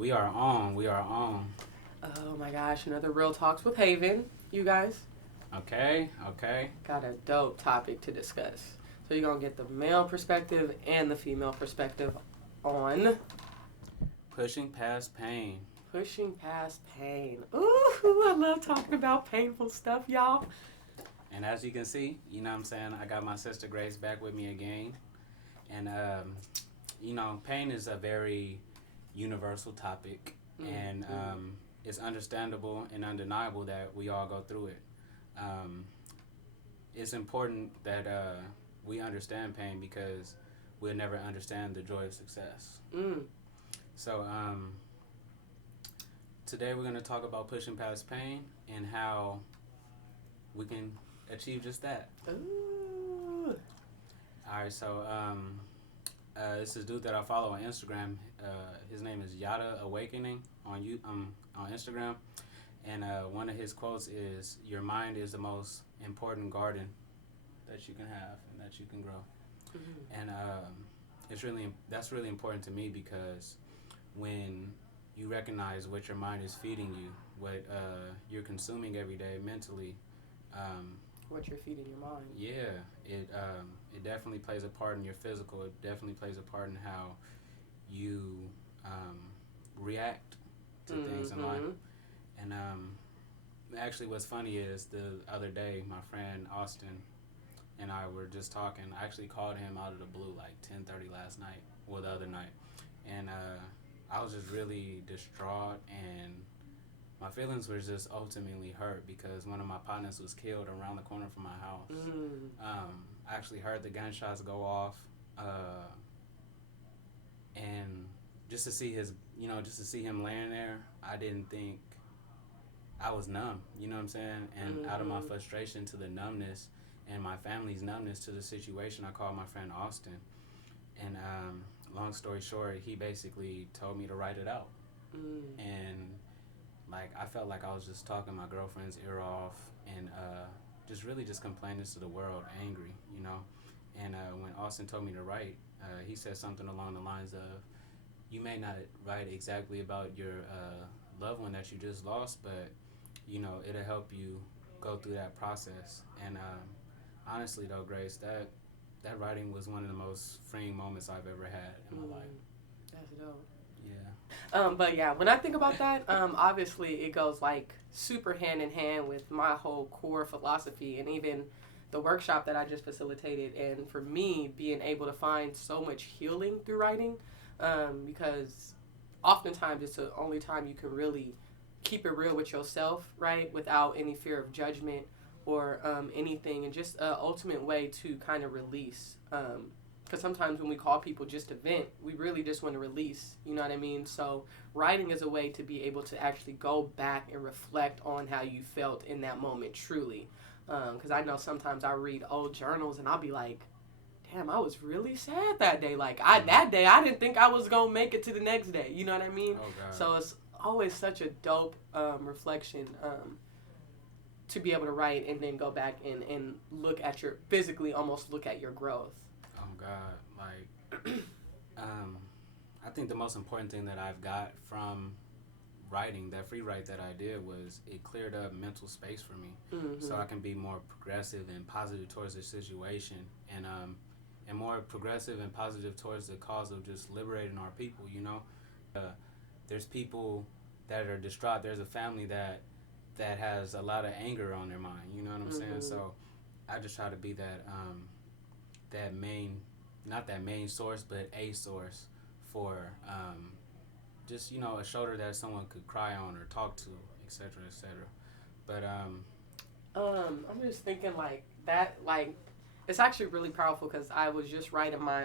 We are on. We are on. Oh my gosh, another Real Talks with Haven. You guys Okay. Okay. got a dope topic to discuss. So you're going to get the male perspective and the female perspective on Pushing past pain. pushing past pain. Ooh, I love talking about painful stuff, y'all. And as you can see, you know what I'm saying, I got my sister Grace back with me again. And, pain is a very universal topic. And it's understandable and undeniable that we all go through it. Um, it's important that we understand pain because we'll never understand the joy of success. Mm. So, today we're going to talk about pushing past pain and how we can achieve just that. Ooh. All right, so this is a dude that I follow on Instagram. His name is Yada Awakening on Instagram, and one of his quotes is, "Your mind is the most important garden that you can have and that you can grow." Mm-hmm. And that's really important to me because when you recognize what your mind is feeding you, what you're consuming every day mentally. What you're feeding your mind. Yeah, it definitely plays a part in your physical. It definitely plays a part in how you react to things in life. And actually, what's funny is the other day, my friend Austin and I were just talking. I actually called him out of the blue like 10:30 last night, or the other night, and I was just really distraught, and my feelings were just ultimately hurt because one of my partners was killed around the corner from my house. I actually heard the gunshots go off, and just to see him laying there, I didn't think I was numb. You know what I'm saying? And out of my frustration to the numbness and my family's numbness to the situation, I called my friend Austin, and long story short, he basically told me to write it out, and like I felt like I was just talking my girlfriend's ear off and just complaining to the world, angry, you know. And when Austin told me to write, he said something along the lines of, "You may not write exactly about your loved one that you just lost, but it'll help you go through that process." And honestly, though, Grace, that writing was one of the most freeing moments I've ever had in my life. That's dope. Yeah. But yeah, when I think about that, obviously it goes like super hand in hand with my whole core philosophy and even the workshop that I just facilitated. And for me, being able to find so much healing through writing, because oftentimes it's the only time you can really keep it real with yourself, right? Without any fear of judgment or anything, and just an ultimate way to kind of release. Because sometimes when we call people just to vent, we really just want to release, you know what I mean? So writing is a way to be able to actually go back and reflect on how you felt in that moment truly. Because I know sometimes I read old journals and I'll be like, damn, I was really sad that day. Like, that day, I didn't think I was going to make it to the next day, you know what I mean? Oh, God. So it's always such a dope reflection to be able to write and then go back and look at physically almost look at your growth. Oh God, like, I think the most important thing that I've got from writing, that free write that I did, was it cleared up mental space for me, so I can be more progressive and positive towards the situation, and more progressive and positive towards the cause of just liberating our people. You know, there's people that are distraught. There's a family that has a lot of anger on their mind. You know what I'm saying? So I just try to be that that main, not that main source, but a source for just a shoulder that someone could cry on or talk to, etc., etc. But I'm just thinking like that, like it's actually really powerful because I was just writing my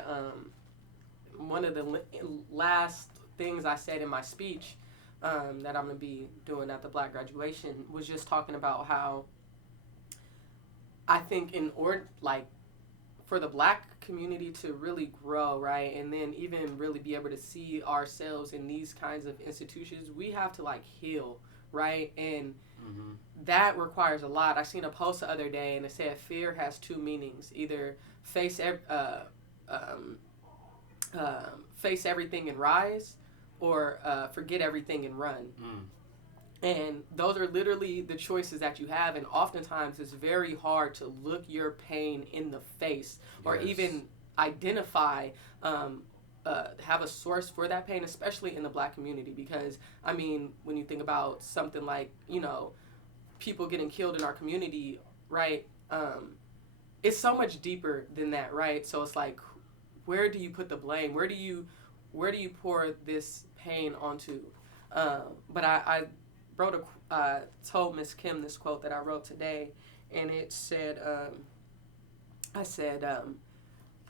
one of the last things I said in my speech that I'm gonna be doing at the Black graduation was just talking about how I think for the Black community to really grow, right, and then even really be able to see ourselves in these kinds of institutions, we have to like heal, right, and that requires a lot. I seen a post the other day and it said fear has two meanings: either face everything and rise, or forget everything and run. Mm. And those are literally the choices that you have. And oftentimes it's very hard to look your pain in the face or Yes. even identify, have a source for that pain, especially in the Black community. Because, I mean, when you think about something like, people getting killed in our community, right? It's so much deeper than that, right? So it's like, where do you put the blame? Where do you pour this pain onto? But I wrote told Miss Kim this quote that I wrote today, and it said, I said,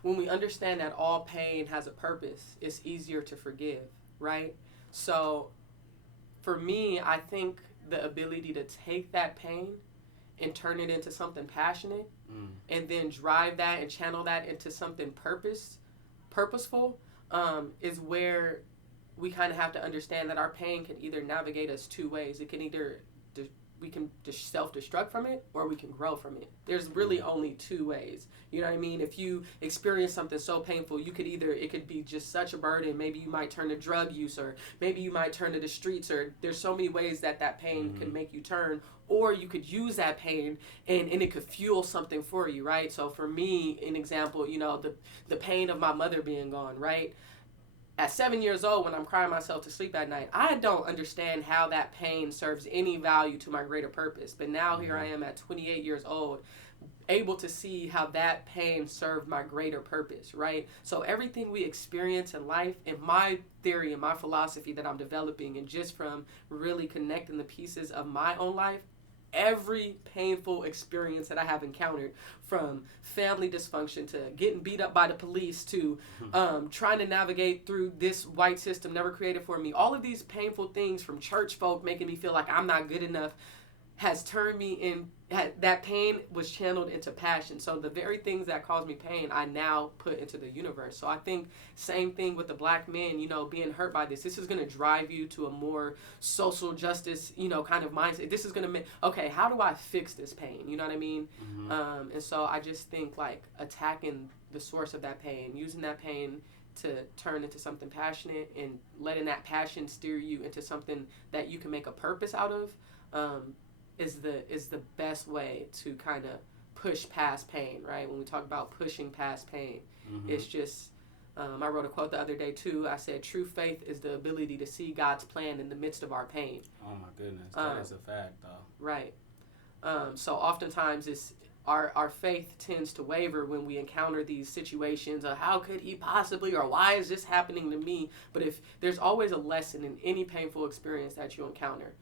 when we understand that all pain has a purpose, it's easier to forgive, right? So for me, I think the ability to take that pain and turn it into something passionate, and then drive that and channel that into something purposeful, is where we kind of have to understand that our pain can either navigate us two ways. It can either we can just self-destruct from it, or we can grow from it. There's really only two ways. You know what I mean? If you experience something so painful, it could be just such a burden. Maybe you might turn to drug use, or maybe you might turn to the streets, or there's so many ways that pain can make you turn. Or you could use that pain and it could fuel something for you, right? So for me, an example, the pain of my mother being gone, right? At 7 years old, when I'm crying myself to sleep at night, I don't understand how that pain serves any value to my greater purpose. But now here I am at 28 years old, able to see how that pain served my greater purpose, right? So everything we experience in life, in my theory and my philosophy that I'm developing, and just from really connecting the pieces of my own life, every painful experience that I have encountered, from family dysfunction to getting beat up by the police to trying to navigate through this white system never created for me, all of these painful things, from church folk making me feel like I'm not good enough, has turned me in. That pain was channeled into passion. So the very things that cause me pain, I now put into the universe. So I think same thing with the Black men, being hurt by this. This is going to drive you to a more social justice, kind of mindset. This is going to make, okay, how do I fix this pain? You know what I mean? And so I just think, like, attacking the source of that pain, using that pain to turn into something passionate, and letting that passion steer you into something that you can make a purpose out of, is the best way to kind of push past pain, right? When we talk about pushing past pain, it's just, I wrote a quote the other day too. I said, true faith is the ability to see God's plan in the midst of our pain. Oh my goodness, that is a fact, though. Right. So oftentimes it's our faith tends to waver when we encounter these situations of how could he possibly, or why is this happening to me? But if there's always a lesson in any painful experience that you encounter.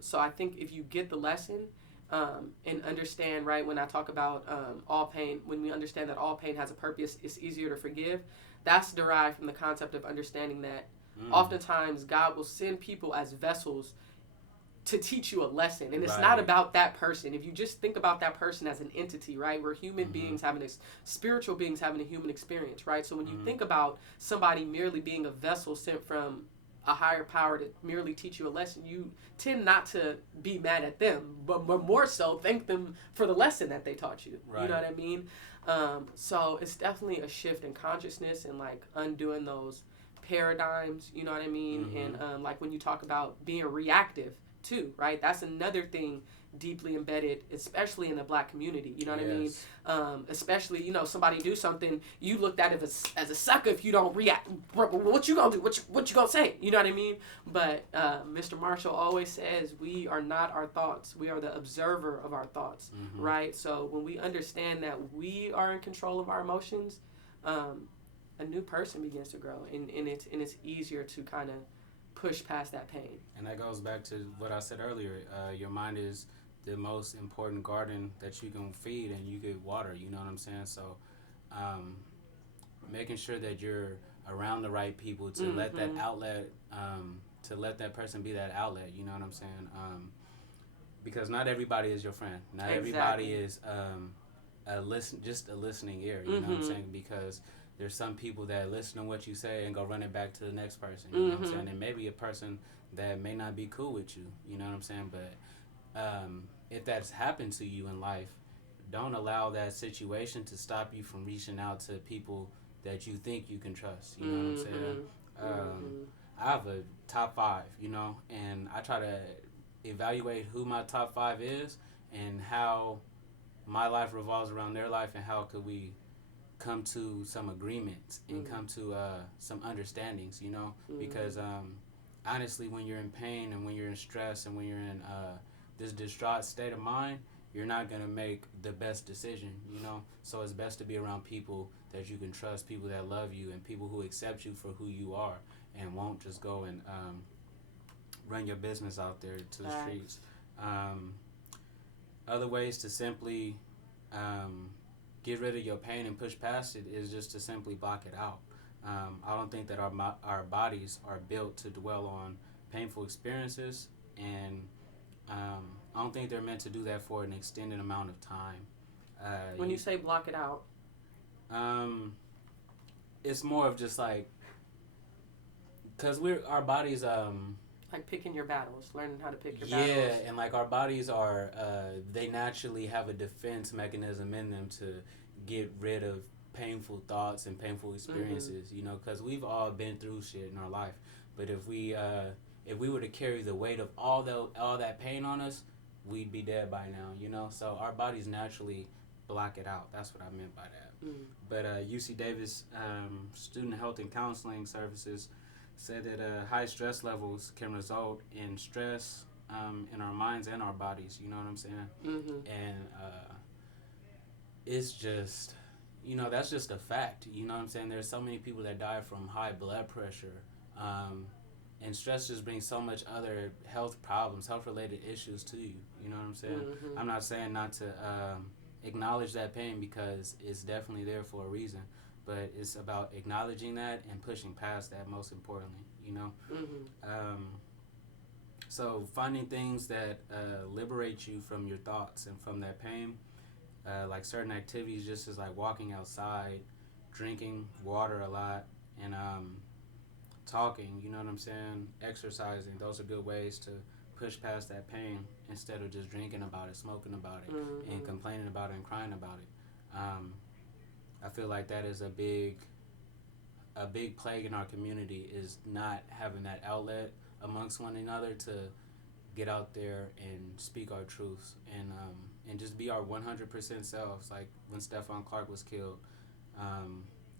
So I think if you get the lesson, and understand, right, when I talk about all pain, when we understand that all pain has a purpose, it's easier to forgive. That's derived from the concept of understanding that oftentimes God will send people as vessels to teach you a lesson. And it's not about that person. If you just think about that person as an entity, right, we're human beings having this, spiritual beings having a human experience, right? So when you think about somebody merely being a vessel sent from a higher power to merely teach you a lesson, you tend not to be mad at them, but more so thank them for the lesson that they taught you. Right. You know what I mean? So it's definitely a shift in consciousness, and like undoing those paradigms, you know what I mean? And like when you talk about being reactive too, right? That's another thing deeply embedded, especially in the Black community. You know what I mean? Especially, somebody do something, you looked at it as a sucker if you don't react. What you gonna do? What you gonna say? You know what I mean? But Mr. Marshall always says, we are not our thoughts. We are the observer of our thoughts, right? So when we understand that we are in control of our emotions, a new person begins to grow, and it's easier to kind of push past that pain. And that goes back to what I said earlier. Your mind is the most important garden that you can feed and you can water, you know what I'm saying? So making sure that you're around the right people to let that outlet, to let that person be that outlet, you know what I'm saying? Because not everybody is your friend. Not everybody is just a listening ear, you know what I'm saying? Because there's some people that listen to what you say and go run it back to the next person, you know what I'm saying? And maybe a person that may not be cool with you, you know what I'm saying? But if that's happened to you in life, don't allow that situation to stop you from reaching out to people that you think you can trust, you know what I'm saying? I have a top five, you know, and I try to evaluate who my top five is and how my life revolves around their life and how could we come to some agreements and come to some understandings, you know, because honestly, when you're in pain and when you're in stress and when you're in this distraught state of mind, you're not going to make the best decision, you know. So it's best to be around people that you can trust, people that love you, and people who accept you for who you are and won't just go and run your business out there to the streets. Other ways to simply get rid of your pain and push past it is just to simply block it out. I don't think that our bodies are built to dwell on painful experiences, and I don't think they're meant to do that for an extended amount of time. When you say block it out, it's more of just like, because our bodies like picking your battles, learning how to pick your battles. battles. Yeah, and like our bodies are they naturally have a defense mechanism in them to get rid of painful thoughts and painful experiences, you know, because we've all been through shit in our life. But if we were to carry the weight of all that pain on us, we'd be dead by now, you know. So our bodies naturally block it out. That's what I meant by that. But UC Davis Student Health and Counseling Services said that high stress levels can result in stress in our minds and our bodies. You know what I'm saying? And it's just, you know, that's just a fact. You know what I'm saying? There's so many people that die from high blood pressure. And stress just brings so much other health problems, health-related issues to you. You know what I'm saying? I'm not saying not to acknowledge that pain, because it's definitely there for a reason. But it's about acknowledging that and pushing past that, most importantly, you know? So finding things that liberate you from your thoughts and from that pain, like certain activities, just as like walking outside, drinking water a lot, and talking, you know what I'm saying? Exercising, those are good ways to push past that pain instead of just drinking about it, smoking about it, and complaining about it and crying about it. I feel like that is a big plague in our community, is not having that outlet amongst one another to get out there and speak our truths and just be our 100% selves. Like when Stephon Clark was killed,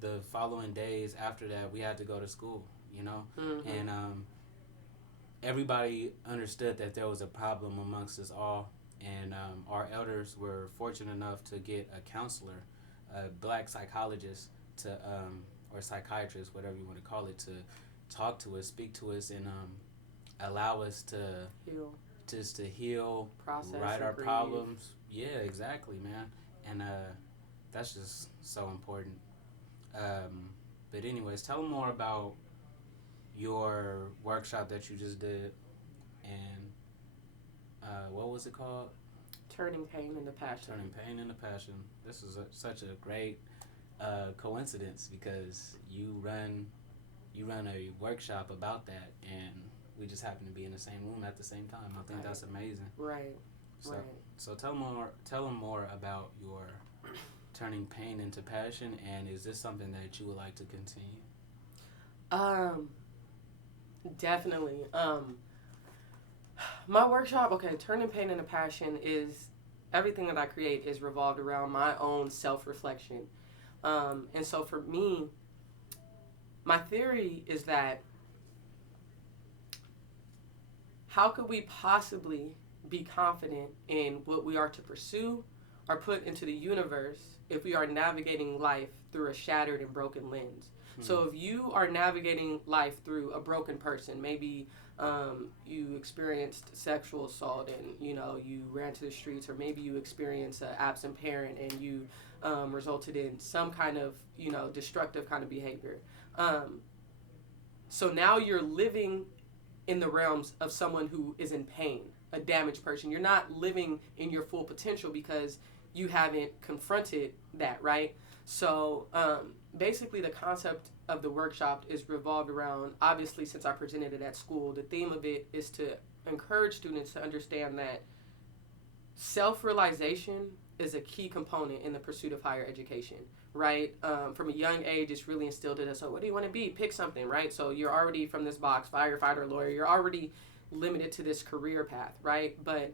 the following days after that, we had to go to school, you know, and everybody understood that there was a problem amongst us all, and our elders were fortunate enough to get a counselor, a black psychologist, to or psychiatrist, whatever you want to call it, to talk to us, speak to us, and allow us to heal, just to heal, process, right our grieve. problems. Yeah, exactly, man. And that's just so important. But anyways, tell them more about your workshop that you just did, and what was it called? Turning pain into passion. Turning pain into passion. This is such a great coincidence, because you run a workshop about that, and we just happen to be in the same room at the same time. I think that's amazing. Right. So tell them more about your turning pain into passion, and is this something that you would like to continue? Definitely. My workshop, turning pain into passion, is everything that I create is revolved around my own self-reflection. And so for me, my theory is that how could we possibly be confident in what we are to pursue or put into the universe if we are navigating life through a shattered and broken lens? So if you are navigating life through a broken person, maybe you experienced sexual assault and, you know, you ran to the streets, or maybe you experienced an absent parent and you resulted in some kind of, you know, destructive kind of behavior. So now you're living in the realms of someone who is in pain, a damaged person. You're not living in your full potential because you haven't confronted that, right? So basically the concept of the workshop is revolved around, obviously since I presented it at school, the theme of it is to encourage students to understand that self-realization is a key component in the pursuit of higher education, right? From a young age, it's really instilled in us. So, what do you want to be? Pick something, right? So, you're already from this box, firefighter, lawyer. You're already limited to this career path, right? But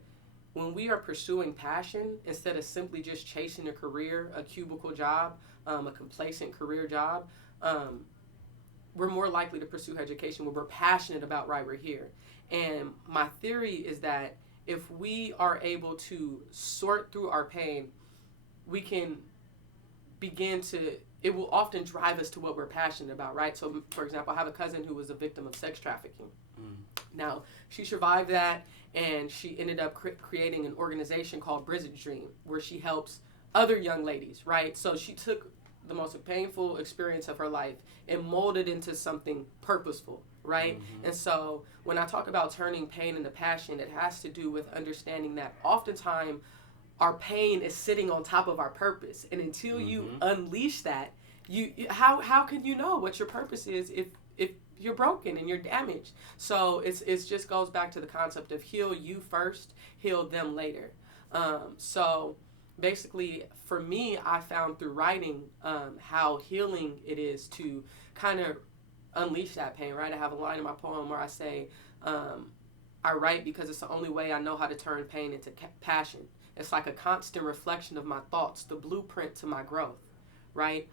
when we are pursuing passion instead of simply just chasing a career, a cubicle job, a complacent career job, we're more likely to pursue education when we're passionate about why we're here. And my theory is that if we are able to sort through our pain, we can begin to, it will often drive us to what we're passionate about, right? So, for example, I have a cousin who was a victim of sex trafficking. Now, she survived that, and she ended up creating an organization called Bridget's Dream, where she helps other young ladies, right? So she took the most painful experience of her life and molded into something purposeful, right? And so when I talk about turning pain into passion, it has to do with understanding that oftentimes our pain is sitting on top of our purpose. And until you unleash that, how can you know what your purpose is if you're broken and you're damaged? So it just goes back to the concept of heal you first, heal them later. So basically, for me, I found through writing how healing it is to kind of unleash that pain, right? I have a line in my poem where I say, I write because it's the only way I know how to turn pain into passion. It's like a constant reflection of my thoughts, the blueprint to my growth, right?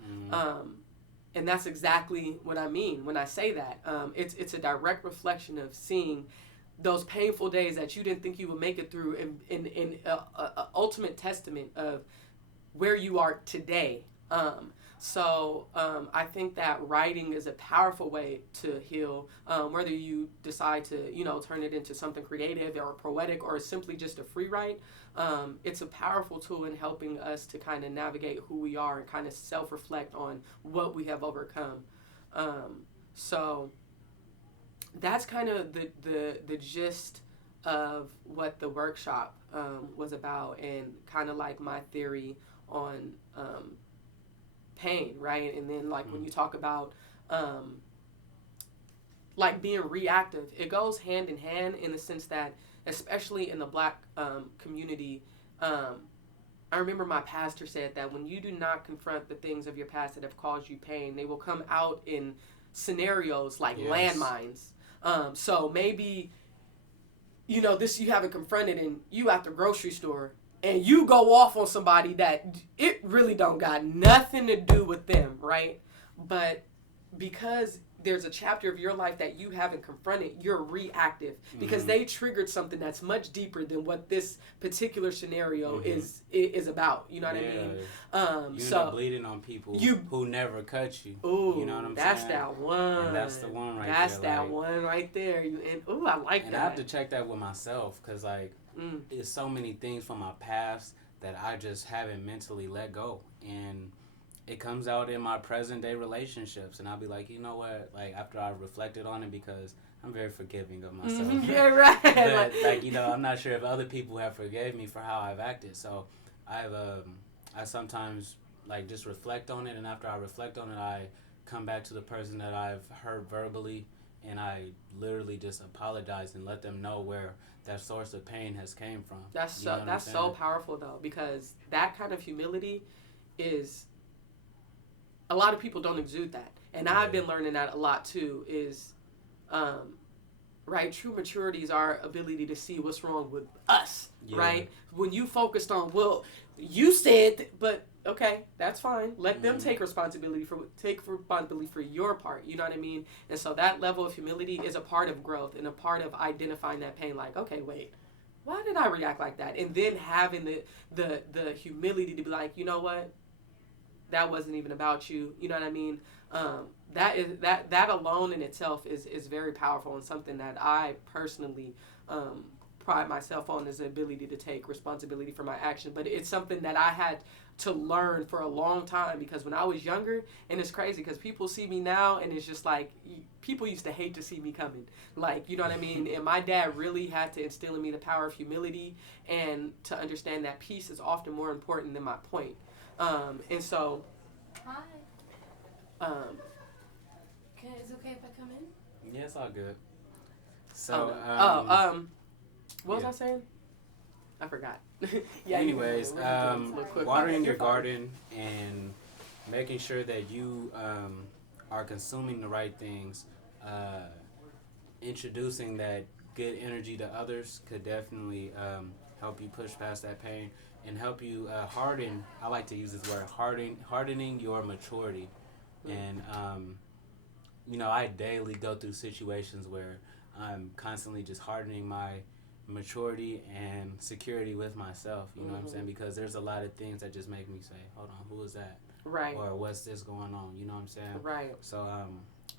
And that's exactly what I mean when I say that. It's a direct reflection of seeing those painful days that you didn't think you would make it through, in ultimate testament of where you are today. So I think that writing is a powerful way to heal, whether you decide to, turn it into something creative or poetic or simply just a free write. It's a powerful tool in helping us to kind of navigate who we are and kind of self-reflect on what we have overcome. So that's kind of the gist of what the workshop was about, and kind of like my theory on pain, right? And then like when you talk about like being reactive, it goes hand in hand in the sense that, especially in the Black community, I remember my pastor said that when you do not confront the things of your past that have caused you pain, they will come out in scenarios like landmines. So maybe, this you haven't confronted, and you at the grocery store and you go off on somebody that it really don't got nothing to do with them, right? But because there's a chapter of your life that you haven't confronted, you're reactive because they triggered something that's much deeper than what this particular scenario is about. You know what I mean? You end up bleeding on people who never cut you. Ooh, you know what I'm that's saying? That one. And that's the one right that's there. That's that one right there. I like and that. I have to check that with myself because, it's so many things from my past that I just haven't mentally let go. And it comes out in my present day relationships, and I'll be like, you know what, like after I reflected on it, because I'm very forgiving of myself. Yeah, right. But I'm not sure if other people have forgave me for how I've acted. So I sometimes just reflect on it, and after I reflect on it, I come back to the person that I've heard verbally, and I literally just apologize and let them know where that source of pain has came from. That's so powerful though, because that kind of humility is, a lot of people don't exude that. And I've been learning that a lot too, is, right, true maturity is our ability to see what's wrong with us, right? When you focused on, well, you said, but okay, that's fine. Let them take responsibility for your part, you know what I mean? And so that level of humility is a part of growth and a part of identifying that pain, like, okay, wait, why did I react like that? And then having the humility to be like, you know what? That wasn't even about you. You know what I mean? That alone in itself is very powerful, and something that I personally pride myself on, is the ability to take responsibility for my action. But it's something that I had to learn for a long time, because when I was younger, and it's crazy because people see me now and it's just like, people used to hate to see me coming. Like, you know what I mean? And my dad really had to instill in me the power of humility, and to understand that peace is often more important than my point. And so, hi. Is it okay if I come in? Yeah, it's all good. So, what was I saying? I forgot. Anyways, watering your garden and making sure that you are consuming the right things, uh, introducing that good energy to others could definitely help you push past that pain and help you harden. I like to use this word, hardening your maturity. And I daily go through situations where I'm constantly just hardening my maturity and security with myself. You know what I'm saying? Because there's a lot of things that just make me say, "Hold on, who is that?" Right. Or what's this going on? You know what I'm saying? Right. So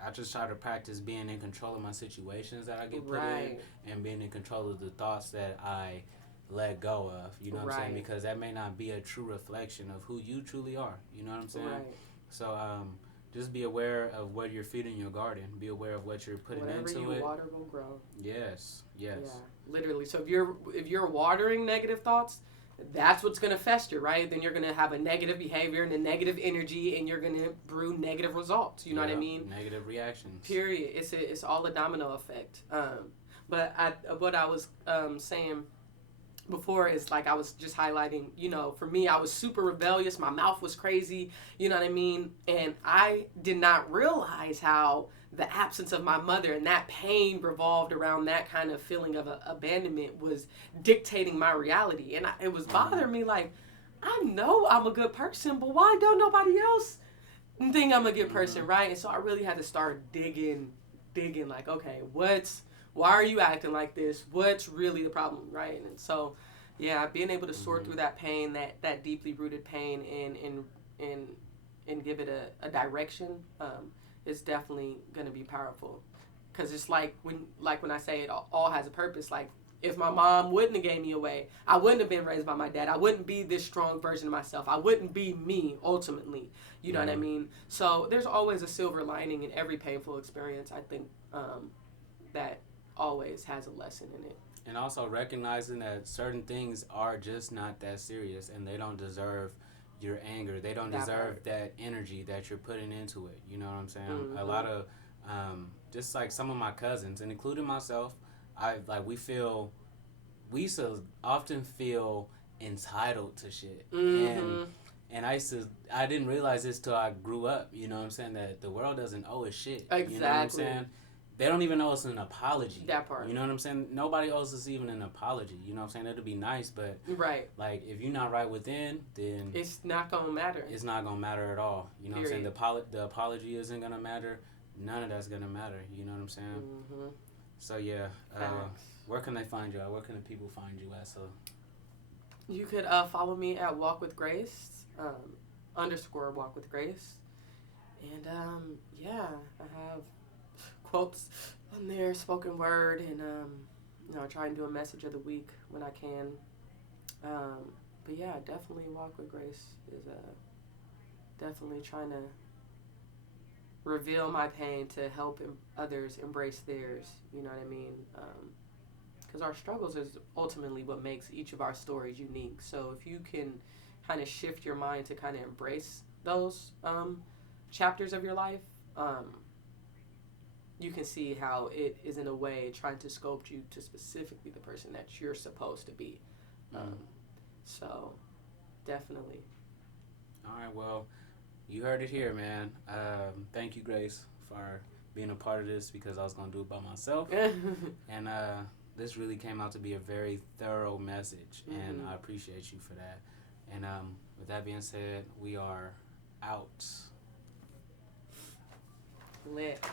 I just try to practice being in control of my situations that I get put Right. in, and being in control of the thoughts that I let go of. You know what I'm saying? Right. Because that may not be a true reflection of who you truly are. You know what I'm saying? Right. So just be aware of what you're feeding your garden. Be aware of what you're putting Whatever into you it. water will grow. Yes. Yes. Yeah, literally. So if you're watering negative thoughts, that's what's gonna fester, right? Then you're gonna have a negative behavior and a negative energy, and you're gonna brew negative results. You know what I mean? Negative reactions. Period. It's all a domino effect. But what I was saying before is like I was just highlighting, for me, I was super rebellious. My mouth was crazy, you know what I mean? And I did not realize how the absence of my mother and that pain revolved around that kind of feeling of abandonment was dictating my reality. And it was bothering me like, I know I'm a good person, but why don't nobody else think I'm a good person, right? And so I really had to start digging like, okay, why are you acting like this? What's really the problem, right? And so, yeah, being able to sort through that pain, that deeply rooted pain, and give it a direction, is definitely going to be powerful. Because it's like when I say it all has a purpose. Like if my mom wouldn't have gave me away, I wouldn't have been raised by my dad. I wouldn't be this strong version of myself. I wouldn't be me ultimately. You know what I mean? So there's always a silver lining in every painful experience. I think that always has a lesson in it. And also recognizing that certain things are just not that serious, and they don't deserve your anger. They don't deserve that energy that you're putting into it. You know what I'm saying? A lot of just like some of my cousins, and including myself, we so often feel entitled to shit. And I didn't realize this till I grew up. You know what I'm saying? That the world doesn't owe us shit. Exactly. You know what I'm saying? They don't even owe us an apology. That part. You know what I'm saying? Nobody owes us even an apology. You know what I'm saying? It'll be nice, but right. Like if you're not right within, then it's not gonna matter. It's not gonna matter at all. You know Period. what I'm saying? The apology isn't gonna matter. None of that's gonna matter. You know what I'm saying? So yeah, where can they find you at? Where can the people find you at? So you could follow me at Walk with Grace, _ Walk with Grace, and yeah, I have quotes on there, spoken word, and I try and do a message of the week when I can. But yeah, definitely Walk with Grace is definitely trying to reveal my pain to help others embrace theirs. You know what I mean? Because our struggles is ultimately what makes each of our stories unique. So if you can kind of shift your mind to kind of embrace those chapters of your life, you can see how it is in a way trying to sculpt you to specifically the person that you're supposed to be. So definitely. All right, well, you heard it here, man. Thank you, Grace, for being a part of this, because I was going to do it by myself. And this really came out to be a very thorough message, and I appreciate you for that. And with that being said, we are out. Lit.